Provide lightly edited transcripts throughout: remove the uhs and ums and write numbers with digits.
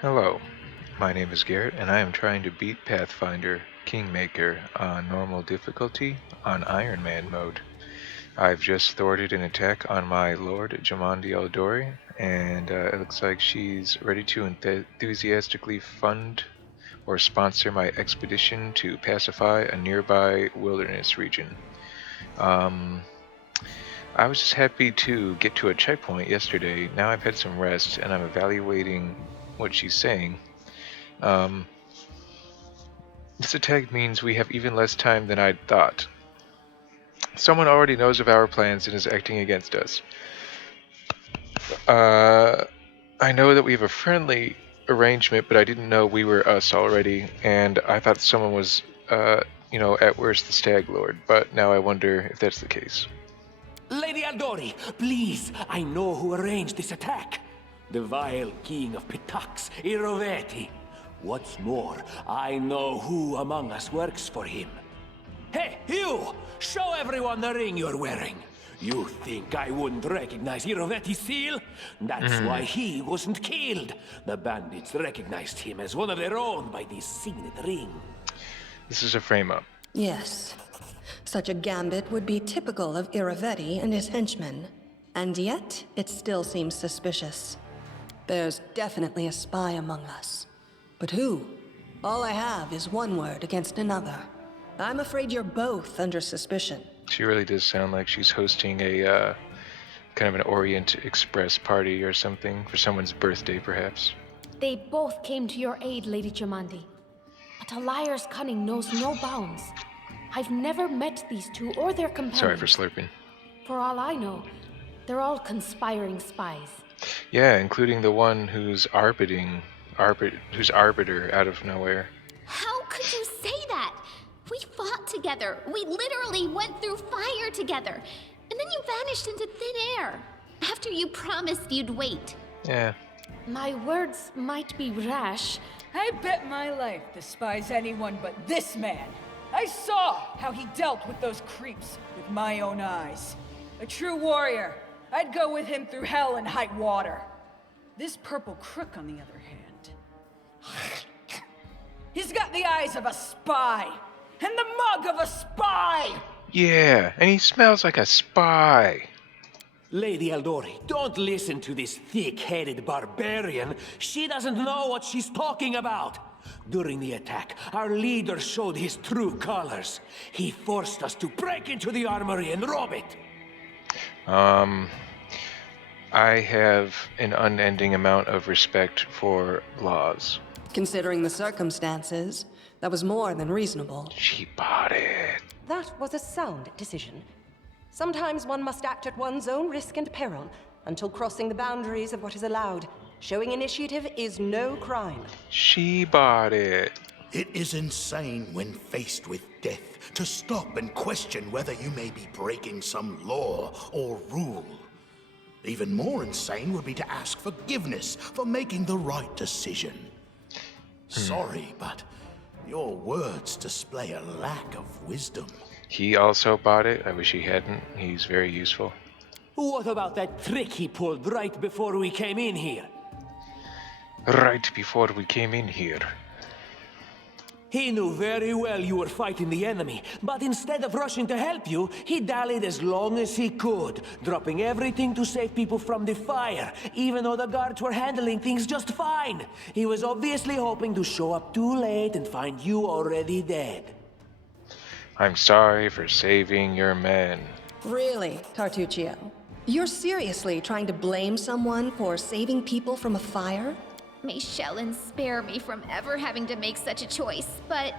Hello, my name is Garrett, and I am trying to beat Pathfinder Kingmaker on normal difficulty on Ironman mode. I've just thwarted an attack on my Lord Jamandi Eldori, and it looks like she's ready to enthusiastically fund or sponsor my expedition to pacify a nearby wilderness region. I was just happy to get to a checkpoint yesterday. Now I've had some rest, and I'm evaluating what she's saying. This attack means we have even less time than I'd thought. Someone already knows of our plans and is acting against us. I know that we have a friendly arrangement, but I didn't know we were us already, and I thought someone was, at worst the Stag Lord, but now I wonder if that's the case. Lady Aldori, please, I know who arranged this attack. The vile king of Pitax, Iroveti. What's more, I know who among us works for him. Hey, you! Show everyone the ring you're wearing. You think I wouldn't recognize Iroveti's seal? That's why he wasn't killed. The bandits recognized him as one of their own by this signet ring. This is a frame-up. Yes. Such a gambit would be typical of Iroveti and his henchmen. And yet, it still seems suspicious. There's definitely a spy among us. But who? All I have is one word against another. I'm afraid you're both under suspicion. She really does sound like she's hosting a kind of an Orient Express party or something for someone's birthday, perhaps. They both came to your aid, Lady Jamandi. But a liar's cunning knows no bounds. I've never met these two or their companions. Sorry for slurping. For all I know, they're all conspiring spies. Yeah, including the one who's arbiter out of nowhere. How could you say that? We fought together. We literally went through fire together. And then you vanished into thin air. After you promised you'd wait. Yeah. My words might be rash. I bet my life despise anyone but this man. I saw how he dealt with those creeps with my own eyes. A true warrior. I'd go with him through hell and high water. This purple crook, on the other hand, he's got the eyes of a spy and the mug of a spy. Yeah, and he smells like a spy. Lady Aldori, don't listen to this thick-headed barbarian. She doesn't know what she's talking about. During the attack, our leader showed his true colors. He forced us to break into the armory and rob it. I have an unending amount of respect for laws. Considering the circumstances, that was more than reasonable. She bought it. That was a sound decision. Sometimes one must act at one's own risk and peril until crossing the boundaries of what is allowed. Showing initiative is no crime. She bought it. It is insane when faced with death to stop and question whether you may be breaking some law or rule. Even more insane would be to ask forgiveness for making the right decision. Sorry, but your words display a lack of wisdom. He also bought it. I wish he hadn't. He's very useful. What about that trick he pulled right before we came in here? Right before we came in here. He knew very well you were fighting the enemy, but instead of rushing to help you, he dallied as long as he could, dropping everything to save people from the fire, even though the guards were handling things just fine. He was obviously hoping to show up too late and find you already dead. I'm sorry for saving your men. Really, Tartuccio? You're seriously trying to blame someone for saving people from a fire? May Shellen spare me from ever having to make such a choice, but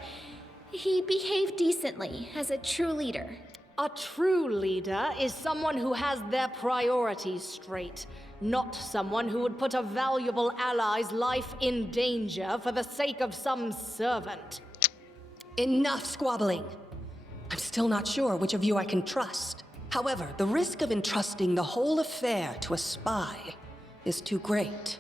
he behaved decently as a true leader. A true leader is someone who has their priorities straight, not someone who would put a valuable ally's life in danger for the sake of some servant. Enough squabbling. I'm still not sure which of you I can trust. However, the risk of entrusting the whole affair to a spy is too great.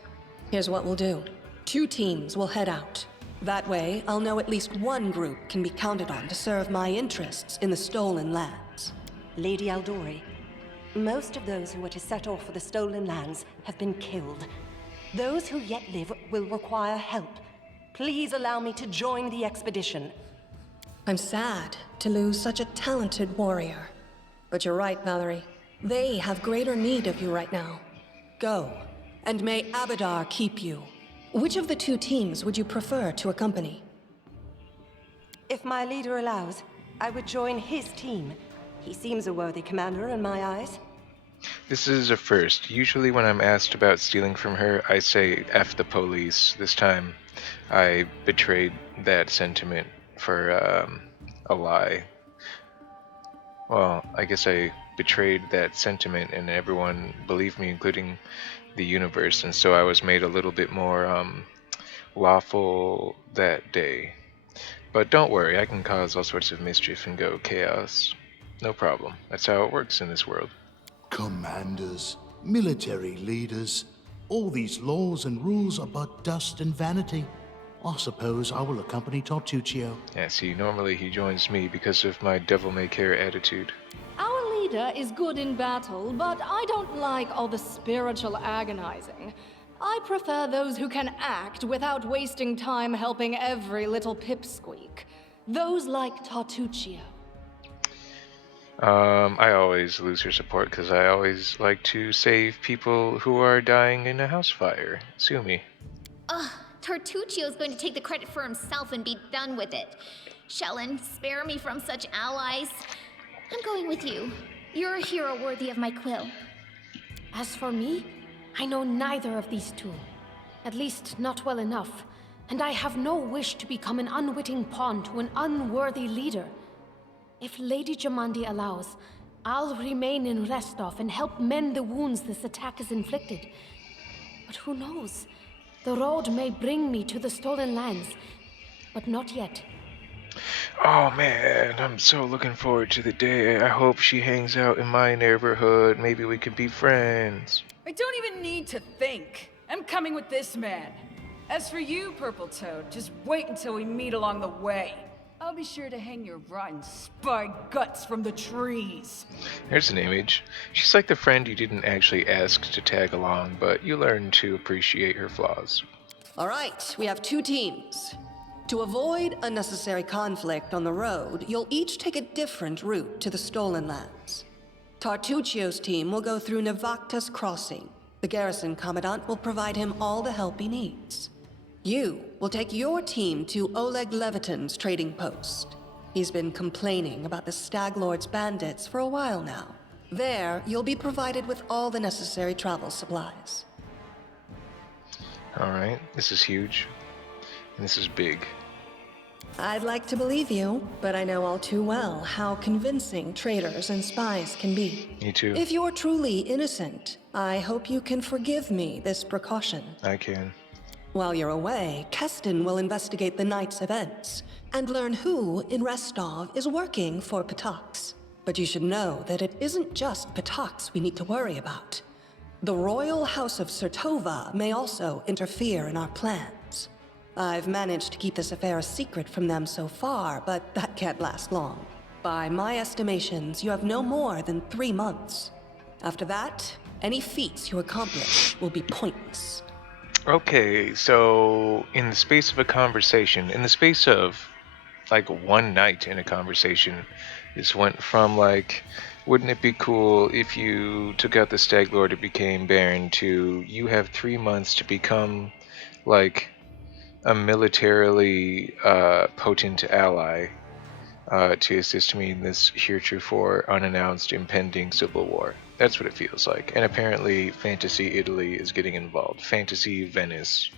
Here's what we'll do. 2 teams will head out. That way, I'll know at least one group can be counted on to serve my interests in the stolen lands. Lady Aldori, most of those who were to set off for the stolen lands have been killed. Those who yet live will require help. Please allow me to join the expedition. I'm sad to lose such a talented warrior. But you're right, Valerie. They have greater need of you right now. Go, and may Abadar keep you. Which of the two teams would you prefer to accompany? If my leader allows, I would join his team. He seems a worthy commander in my eyes. This is a first. Usually when I'm asked about stealing from her, I say F the police. This time, I betrayed that sentiment for a lie. Well, I guess I betrayed that sentiment and everyone believed me, including the universe, and so I was made a little bit more lawful that day. But don't worry, I can cause all sorts of mischief and go chaos. No problem. That's how it works in this world. Commanders, military leaders, all these laws and rules are but dust and vanity. I suppose I will accompany Tartuccio. Yeah, see, normally he joins me because of my devil-may-care attitude. Our leader is good in battle, but I don't like all the spiritual agonizing. I prefer those who can act without wasting time helping every little pipsqueak. Those like Tartuccio. I always lose her support because I always like to save people who are dying in a house fire. Sue me. Ugh, Tartuccio's going to take the credit for himself and be done with it. Shellen, spare me from such allies. I'm going with you. You're a hero worthy of my quill. As for me, I know neither of these two. At least not well enough. And I have no wish to become an unwitting pawn to an unworthy leader. If Lady Jamandi allows, I'll remain in Restov and help mend the wounds this attack has inflicted. But who knows? The road may bring me to the stolen lands, but not yet. Oh man, I'm so looking forward to the day. I hope she hangs out in my neighborhood. Maybe we could be friends. I don't even need to think. I'm coming with this man. As for you, Purple Toad, just wait until we meet along the way. I'll be sure to hang your rotten spy guts from the trees. There's an image. She's like the friend you didn't actually ask to tag along, but you learn to appreciate her flaws. All right, we have two teams. To avoid unnecessary conflict on the road, you'll each take a different route to the stolen lands. Tartuccio's team will go through Navakta's crossing. The garrison commandant will provide him all the help he needs. You will take your team to Oleg Levitin's trading post. He's been complaining about the Stag Lord's bandits for a while now. There, you'll be provided with all the necessary travel supplies. Alright, this is huge. And this is big. I'd like to believe you, but I know all too well how convincing traitors and spies can be. Me too. If you're truly innocent, I hope you can forgive me this precaution. I can. While you're away, Keston will investigate the night's events and learn who in Restov is working for Patax. But you should know that it isn't just Patax we need to worry about. The Royal House of Sertova may also interfere in our plans. I've managed to keep this affair a secret from them so far, but that can't last long. By my estimations, you have no more than 3 months. After that, any feats you accomplish will be pointless. Okay, so in the space of a conversation, in the space of like one night in a conversation, this went from like, wouldn't it be cool if you took out the Stag Lord and became Baron, to you have 3 months to become like a militarily potent ally to assist me in this heretofore unannounced impending civil war. That's what it feels like. And apparently Fantasy Italy is getting involved. Fantasy Venice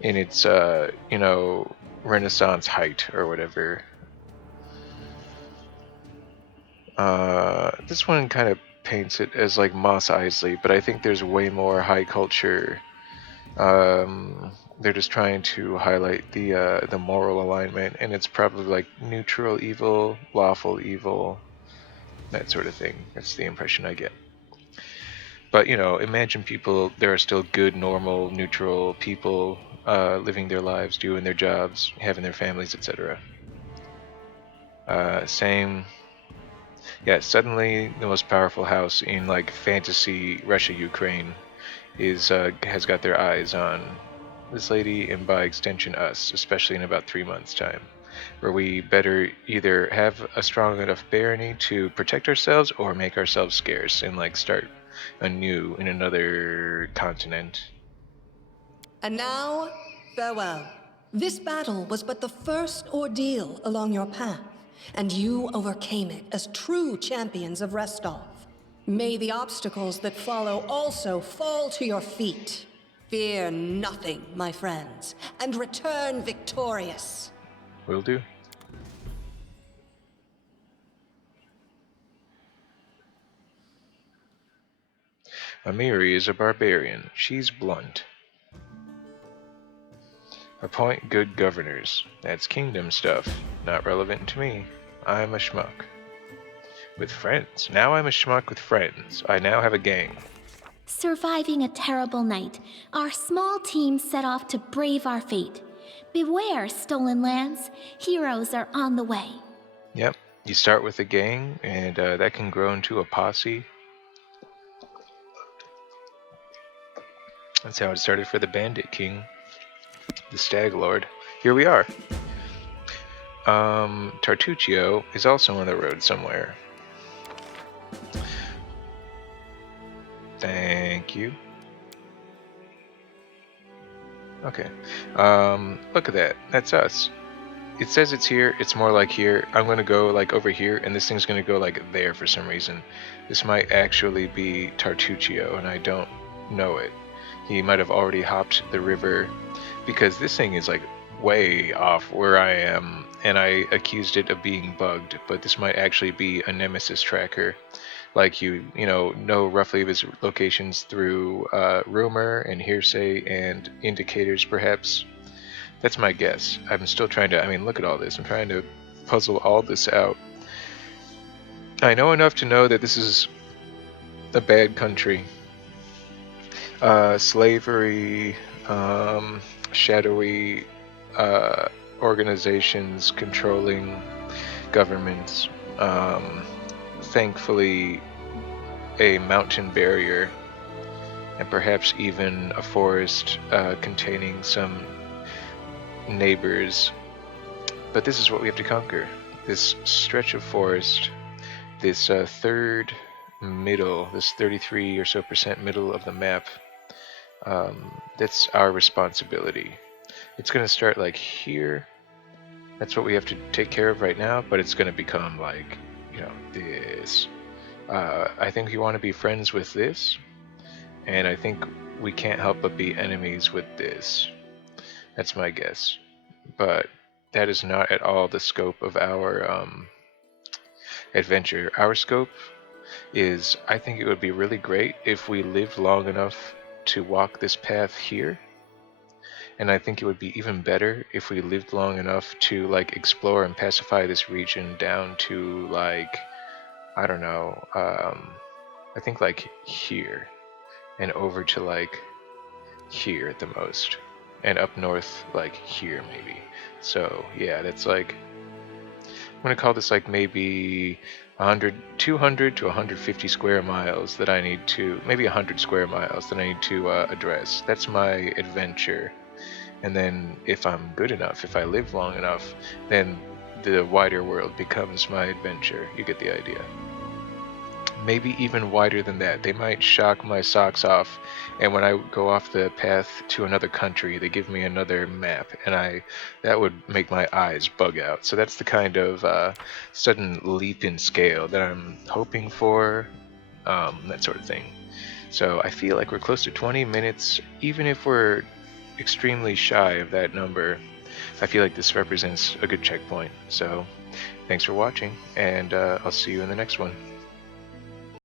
in its, Renaissance height or whatever. This one kind of paints it as like Mos Eisley, but I think there's way more high culture. They're just trying to highlight the moral alignment, and it's probably like neutral evil, lawful evil, that sort of thing. That's the impression I get. But, imagine there are still good, normal, neutral people living their lives, doing their jobs, having their families, etc. Suddenly the most powerful house in, like, fantasy Russia, Ukraine has got their eyes on this lady and by extension us, especially in about 3 months' time, where we better either have a strong enough barony to protect ourselves or make ourselves scarce and like start anew in another continent. And now, farewell. This battle was but the first ordeal along your path, and you overcame it as true champions of Restov. May the obstacles that follow also fall to your feet. Fear nothing, my friends, and return victorious. Will do. Amiri is a barbarian. She's blunt. Appoint good governors. That's kingdom stuff. Not relevant to me. I'm a schmuck. With friends. Now I'm a schmuck with friends. I now have a gang. Surviving a terrible night, our small team set off to brave our fate. Beware, stolen lands. Heroes are on the way. Yep. You start with a gang, and that can grow into a posse. That's how it started for the Bandit King, the Stag Lord. Here we are. Tartuccio is also on the road somewhere. Thank you. Okay. Look at that. That's us. It says it's here. It's more like here. I'm going to go like over here, and this thing's going to go like there for some reason. This might actually be Tartuccio, and I don't know it. He might have already hopped the river, because this thing is like way off where I am, and I accused it of being bugged, but this might actually be a nemesis tracker. Like you know roughly of his locations through rumor and hearsay and indicators, perhaps. That's my guess. I'm still trying to, look at all this. I'm trying to puzzle all this out. I know enough to know that this is a bad country. Slavery, shadowy organizations controlling governments. Thankfully, a mountain barrier, and perhaps even a forest containing some neighbors. But this is what we have to conquer. This stretch of forest, this third middle, this 33 or so % middle of the map, that's our responsibility. It's going to start like here. That's what we have to take care of right now, but it's going to become like, this. I think we want to be friends with this, and I think we can't help but be enemies with this. That's my guess. But that is not at all the scope of our adventure. Our scope is, I think it would be really great if we lived long enough to walk this path here. And I think it would be even better if we lived long enough to like explore and pacify this region down to like, I don't know, I think like here and over to like here at the most, and up north like here maybe. So yeah, that's like, I'm gonna call this like maybe 200 to 150 square miles that I need to, maybe 100 square miles that I need to address. That's my adventure. And then if I'm good enough, if I live long enough, then the wider world becomes my adventure. You get the idea. Maybe even wider than that. They might shock my socks off, and when I go off the path to another country, they give me another map, and that would make my eyes bug out. So that's the kind of sudden leap in scale that I'm hoping for, that sort of thing. So I feel like we're close to 20 minutes, even if we're extremely shy of that number. I feel like this represents a good checkpoint. So thanks for watching, and I'll see you in the next one.